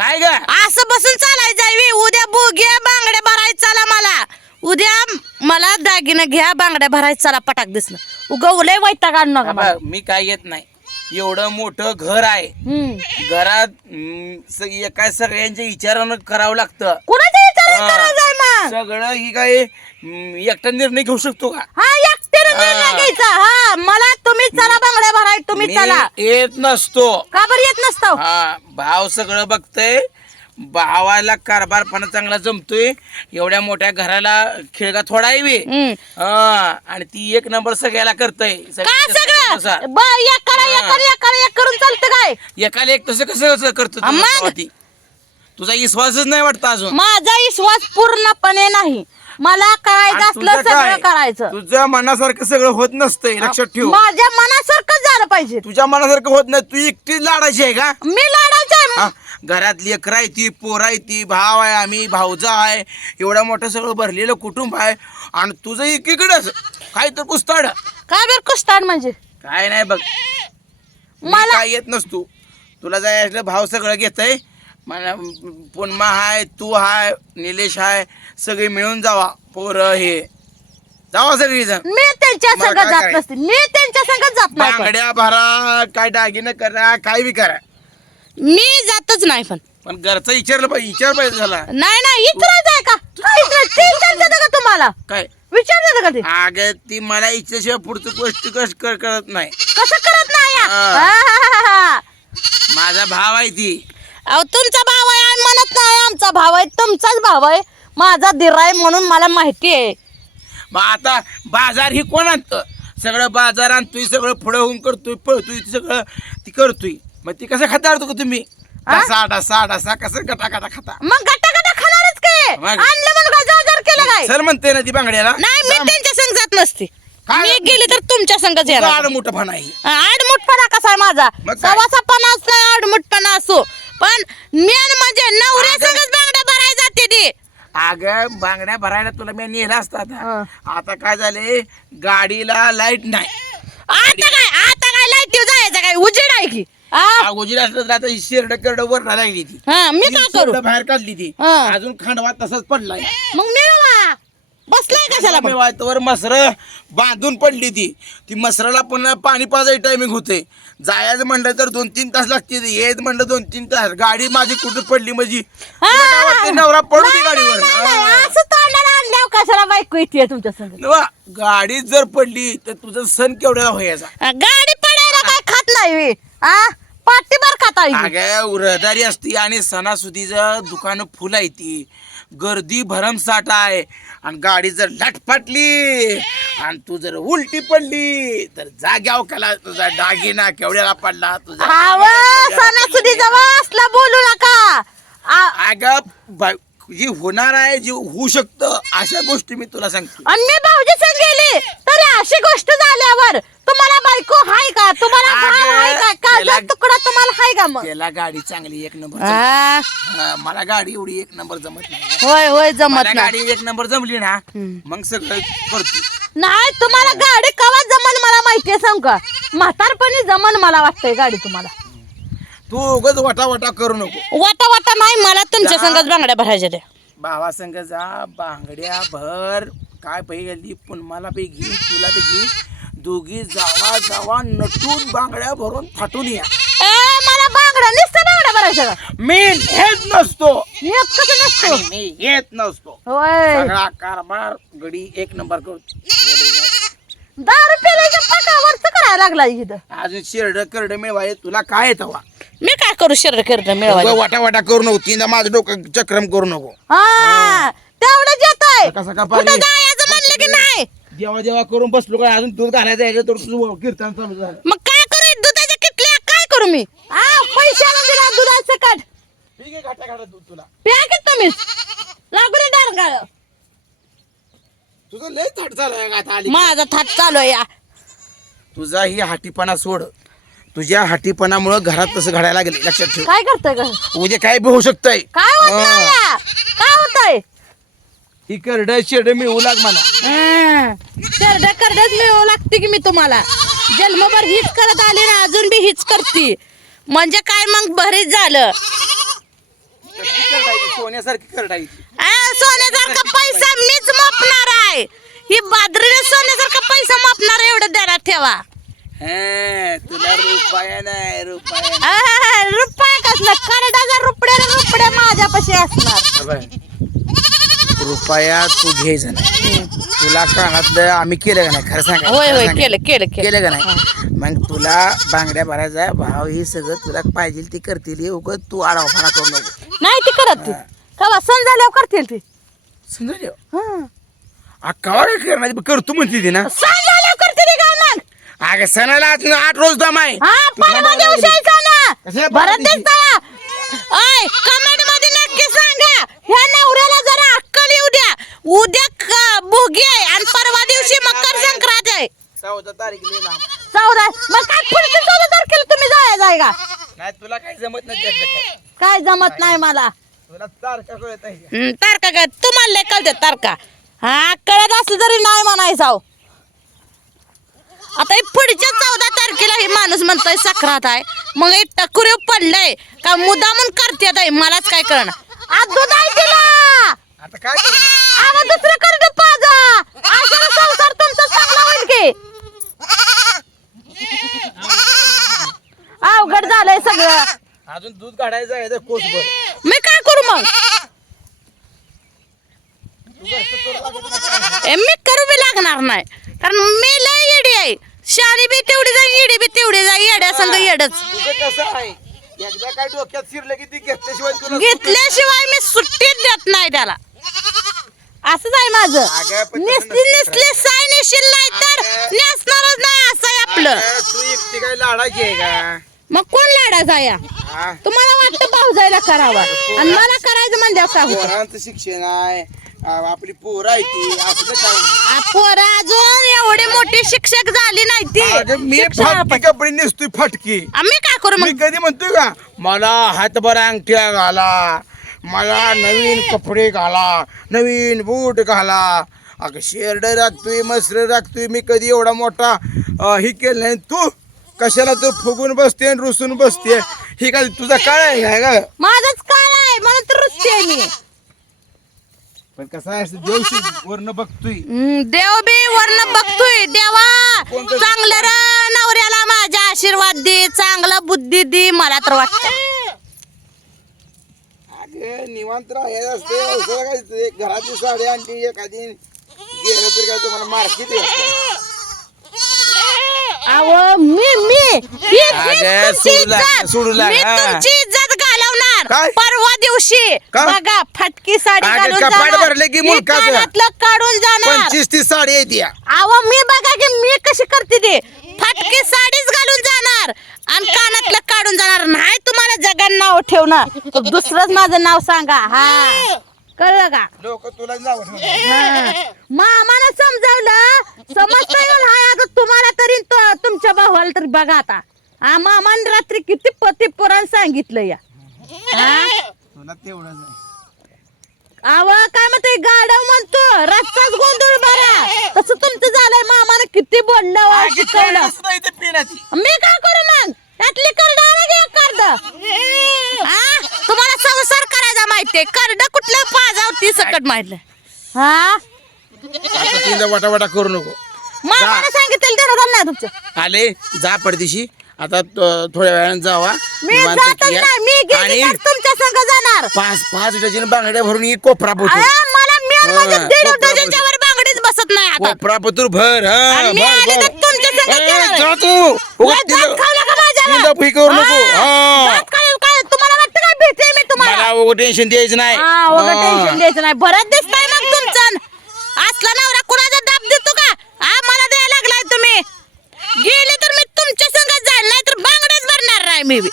काय ग असं बसून चालायचं बे. उद्या बोग्या बांगड्या भरायचं चला मला उद्या मला दागिने घ्या बांगड्या भरायचं चला पटाक दिसलं उगा उलय वैताग आणू नका मला. मी काय येत नाही एवढं मोठं घर आहे हम्म. घरात हम्म, स- एका सगळ्यांच्या विचारानं करावं लागतं कुणाच्या विचारात हा. करायचंय मग सगळं ही काय हम्म, एकटा निर्णय घेऊ शकतो का हा निर्णय हा. घ्यायचा हा मला तुम्ही चला बांगड्या भराय तुम्ही मी चला. येत नसतो. का बरं येत नसतो? हा भाव सगळं बघतय. भावाला कारभारपणा चांगला जमतोय. एवढ्या मोठ्या घराला खिळगा थोडा. हम्म. हा आणि ती एक नंबर सगळ्याला करतय. काय सगळं? ब- एकाला एक करून चालतं काय? एकाला एक तसं कसं कसं करतो ती? तुझा विश्वासच नाही वाटत अजून. माझा विश्वास पूर्णपणे नाही. मला करायचं आणि असलं तुझं सगळं काय? करायचं. तुझ्या मनासारखं सगळं होत नसतंय लक्षात ठेव. माझ्या मनासारखं झालं पाहिजे. तुझ्या मनासारखं होत नाही तू एकटीच लाडायची आहे का? मी लढायचं हा, घरात लेकर आहे ती पोर आहे ती भाव आहे आम्ही भावजा आहे. एवढं मोठं सगळं भरलेलं कुटुंब आहे. आणि तुझं एकीकडेच काय तर कुस्ताड. काय बर कुस्तान म्हणजे? काय नाही बघ. मला- काय येत नसतो. तुला जायचं भाव सगळं घेतय. मला पुन्हा हाय तू हाय निलेश हाय सगळे मिळून जावा. पोरं हे. जावा सगळी जण मी त्यांच्या काय जात करायचं? नसते. मी त्यांच्या संघ जात नाही. बांगड्या भरा काय दागिनं करा काय बी करा. मी जातच नाही पण. पण घरचं विचारलं पाहिजे विचार पाहिजे झाला. नाही नाही इतरायचं आहे का? इतरायचं- ते विचारतात का तुम्हाला? काय? विचारतात का ते अगं ती मला इच्छाशिवाय पुढचं गोष्ट कर- करत नाही. कसं करत नाही? या? हा. माझा भाव आहे ती. अहो तुमचा भाव आहे आम्ही म्हणत नाही. आमचा भाव आहे तुमचाच भाव आहे. माझा आहे म्हणून मला माहिती आहे. मग आता बाजार ही कोण आणतं सगळं बाजार आणतोय सगळं पुढं होऊन करतोय पळतोय ते सगळं ती करतोय. मग ती कसं खाता का तुम्ही? डसा डसा डसा कसं गटा गटा खाता? मग गटा गटा खाणारच काय मग? आणलं म्हणून काय केलं काय? सर म्हणते ना ती बांगड्याला. नाही मी त्यांच्या संग जात नसते. काय? मी गेली तर तुमच्या संगच तुझा येणार. आडमुठं आहे. आडमुठपणा कसा आहे माझा? मग काय? सवासापणा असला आडमुठपणा असो. पण मेन म्हणजे नवऱ्या अगं- संगच बांगड्या भराय जाते ती. अगं बांगड्या भरायला तुला मी नेला असता आता. काय झाले? गाडीला लाइट नाही. आता काय? आता काय लाइट जायचं काय? उजेड आहे की? आ? अगोदर असलं तर आता ही शेरड करड वर लागली ती. हा मी काय करू? शेरडं बाहेर काढली ती. हा. अजून खांडवा तसाच पडलाय. मग मिळवा बसलाय कशाला मग? मसर बांधून पडली ती. ती मसराला पुन्हा पाणी पाजायची टायमिंग होते. जायचं म्हणलं तर दोन तीन तास लागते येत म्हणलं दोन तीन तास. गाडी माझी कुठे पडली म्हणजे. तुला काय वाटतंय, नवरा पडू नाही, गाडीवर? नाही, नाही. असं तोंडाला आणल्यावर कशाला बायको येते तुमच्या संग? नवा, गाडी जर पडली तर तुझं सण केवढ्याला व्हायचा? गाडी पडायला काय खात नाही. आ? पाठीभर खाता. अगं रहदारी असती आणि सणासुदीचं दुकानं फुल आहे ती. गर्दी भरमसाठ आहे. आणि गाडी जर लटफटली आणि तू जर उलटी पडली तर जाग्याव केला तुझा दागिना केवढ्याला पडला तुझा आव बोलू नका. आ- अगं जी होणार आहे जी होऊ शकतं अशा गोष्टी मी तुला सांगतो. आणि मी भाऊजी संग गेली तरी अशी गोष्ट झाल्यावर तुम्हाला बायको हाय का? तुम्हाला भाव अगं, हाय का? काजल त्याला- तुकडा तुम्हाला हाय का मग? त्याला गाडी चांगली एक नंबर आ, हा, मला गाडी एवढी एक नंबर जमत नाही. होय होय जमत मला नाही. गाडी एक नंबर जमली ना. मग सगळं करतो. नाही तुम्हाला गाडी कवा जमन मला माहितीये सांग का? म्हातारपणी जमन मला वाटतंय गाडी तुम्हाला. तू उगाच वटा वटा करू नको. वाटा वाटा नाही मला तुमच्या जा. संगच बांगड्या भरायच्या त्या भावा संग जा बांगड्या भर. काय पै गेली? पुन्हाला पै घे तुला बी घे. दोघी जावा जावा नटून बांगड्या भरून थाटून या. ए, मला बांगड्या नुसतं बांगड्या भरायच्या का? मी येत नसतो. येत कसं नसतो? आणि मी येत नसतो. होय. सगळा कारभार गडी एक नंबर करतो दारू पिल्याच्या पटावरच करायला लागला इथं. अजून शिरड करड मिळवाय तुला काय येतं वा मी काय करू शरीर करत मिळवायला. उगा वाटा वाटा करू नको तीनदा माझं डोकं चक्रम करू नको. हा तेवढंच येतोय. कुठं जायचं म्हणलं की नाही? देवा देवा करून बसलो काय अजून दूध घालायचं यायचं तर तुझं कीर्तन चालू झालं. मग काय करू दुधाच्या किटल्या? काय करू मी? पैसे आणून दिला दुधाचं काढ ठीक आहे घाटा घाटा दूध तुला. प्या की तुम्हीच लागू दे डारगाळ तुझं लय थाट झालं गाथा आली. माझा थाट चालू आहे या. तुझा ही हाटीपणा सोड. तुझ्या हाटीपणामुळे घरात तसं घडायला लागले. लक्षात ठेव. काय करतोय का उद्या काय बी होऊ शकतंय. काय होत हा. काय होतंय? ही करड शेड मिळवू लाग मला. करड्या करड्याच मिळवं लागते की मी तुम्हाला. जन्मभर हीच करत आली ना अजून बी हीच करते. म्हणजे काय मग बरीच झालं. करडायची? सोन्यासारखी करडायची. आ, सोन्यासारखा पैसा मीच मापणार आहे. ही बाजरीने सोन्यासारखा पैसा मापणार आहे एवढं द्यायला ठेवा. तुला रुपया नाही रुपया रुपया कसला? करडाचा रुपड्या रुपड्या माझ्यापाशी असणार. रुपया तू घ्यायचा नाही तुला कानातलं आम्ही केलं का नाही? खरं सांगा होय खरं होय सांगा. केलं केलं केलं. केलं का नाही? मग तुला बांगड्या भरायचा भाव हे सगळं तुला पाहिजे ती करतील उग तू आडावपणा करू नको. नाही ती करत ती. कवा? सण झाल्यावर करतील ती. समजा हं. अक्का करणार करतो म्हणते ती ना. सण झाल्यावर करतील का मग अगं सणाला अजून आठ रोज दम आहे. हा परवा दिवशी भरत परवा दिसताना ओय कमेंटमध्ये नक्की सांगा. ह्या नवऱ्याला जरा अक्कल येऊ द्या. उद्या क- भोगी आहे आणि परवा दिवशी मकर संक्रांत आहे. चौदा तारीख चौदा मग काय पुढच्या चौदा तारखेला तुम्ही जाया जाय का? नाही तुला काही जमत नाही त्यातलं काय. काय जमत नाही मला? तुला तारखा कळत आहे. हं, तारका काय? तुम्हाला लय कळते तारका हा कळत असलं तरी नाही म्हणायचं अहो. आता हे पुढच्या चौदा तारखेला हे माणूस म्हणतोय सक्रात आहे. मग हे टकुरे पडलंय. का मुदामून करते आहे? मलाच काय कळणार. आज दूध आहे तिला. आता काय करणार? अगं दुसरं करते पाजा. असा संसार तुमचा चांगला होईल की. अवघड झालंय सगळं. अजून दूध काढायचं आहे तर कोसभर मी काय करू मग? ए, मी करू बी लागणार नाही. कारण मी लय येडी आहे. शाली बी तेवढी जाई येडी बी तेवढी जाई येड्या संग येडच. तुझं कसं आहे. एकदा काय डोक्यात शिरलं की ती घेतल्याशिवाय तुला घेतल्याशिवाय मी सुट्टीच देत नाही त्याला. असंच आहे माझं. अगं, पण तसं नेसली नसतं. नेसली साय नेशील नाही तर. नेसणारच नाही असं आहे आपलं. अगं, तू एकटी काय लाडाची आहे का? मग कोण लाडाचा या हा? तुम्हाला वाटतं भाऊजायला करावा? आणि मला करायचं म्हणजे का होतं पोरांचं शिक्षण आहे. आ, आपली पोरं आहे ती. असलं काय? नाही. आ, पोरं अजून मोठी शिक्षक झाली नाही ती. अगं, मी शिक्षण- फटकी कपडे नेसतोय फटकी? आम्ही काय करू मी मग कधी म्हणतोय का मला हातभर अंगठ्या घाला मला नवीन कपडे घाला नवीन बूट घाला. अगं शेरड राखतोय मसर राखतोय मी कधी एवढा मोठा अं, हे केलं नाही. तू कशाला तू फुगून बसते आणि रुसून बसते? हे काय तुझा काय आहे ग? माझंच काळ आहे म्हणून तर रुसते मी. पण कसं आहे देवशी वरनं बघतोय. हम्म, देव बी वरण बघतोय देवा. चांगलं र नवऱ्याला माझ्या आशीर्वाद दे चांगला बुद्धी दे मला तर वाटत. अगं निवांत राहायचं असते घरातली साडी आणली एखादी गेलं तर काय तुम्हाला मार्केट अव मी मी हीच- हीच अगं, तुमची सोडू लाग, इज्जत. सोडू लाग, मी हा. तुमची इज्जत घालवणार काय? परवा दिवशी का? बघा फटकी साडी अगं, घालून कपाट जाणार. भरले की मुलकाचं. कानातलं काढून जाणार पंचवीस ती साडी अव मी बघा की मी कशी करते ते फटकी साडीच घालून जाणार आणि कानातलं काढून जाणार नाही तुम्हाला जगात नाव ठेवणार तर दुसरंच माझं नाव सांगा हा कळलं का लोक तुला. हा. मामानं समजावलं समजतं हाय आता तुम्हाला तरी तो- तुमच्या भावाला तरी बघा आता हा मामाने रात्री किती पती पुराण सांगितलं या? तुला तेवढंच आहे. आव काय म्हणते गाडव म्हणतो. रस्ताच गोंधळ बरा. तसं तुमचं झालंय मामानं किती शिकवलं नाही ते पिण्याची. मी काय करू मग? त्यातली करड घ्या कर्द हा तुम्हाला संसार करायचा माहितीये. करड कुठल्या पाजावती सकट माहितलं हा? आता तिला वाटा वाटा करू नको. मामानं सांगितलं नाही तुमचं. आले जा पडदिशी आता त- थोड्या वेळाने जावा. मी निवांत जातच किया. नाही मी आणि तुमच्या संग जाणार. पाच पाच डझन बांगड्या भरून ये कोपरा अरे, मला मेन म्हणजे हा, दीड कोपरा डझनच्या वर बांगडीच बसत नाही आता. कोपरा पतूर भर हा, आणि मी भर, आले भर. तर तुमच्या संगत ए, येणार आहे. जा तू. उगाच लय खाऊ नका करू नको. हा. हा. खाऊ काय तुम्हाला वाटतं काय भीती मी तुम्हाला? मला उगं टेन्शन द्यायचं नाही. हा हा. टेन्शन द्यायचं नाही. भरत दिसताय मग तुमचं. असला नवरा कुणाचा दाब देतो का? हा मला द्यायला लागलाय तुम्ही. गेले तर movie.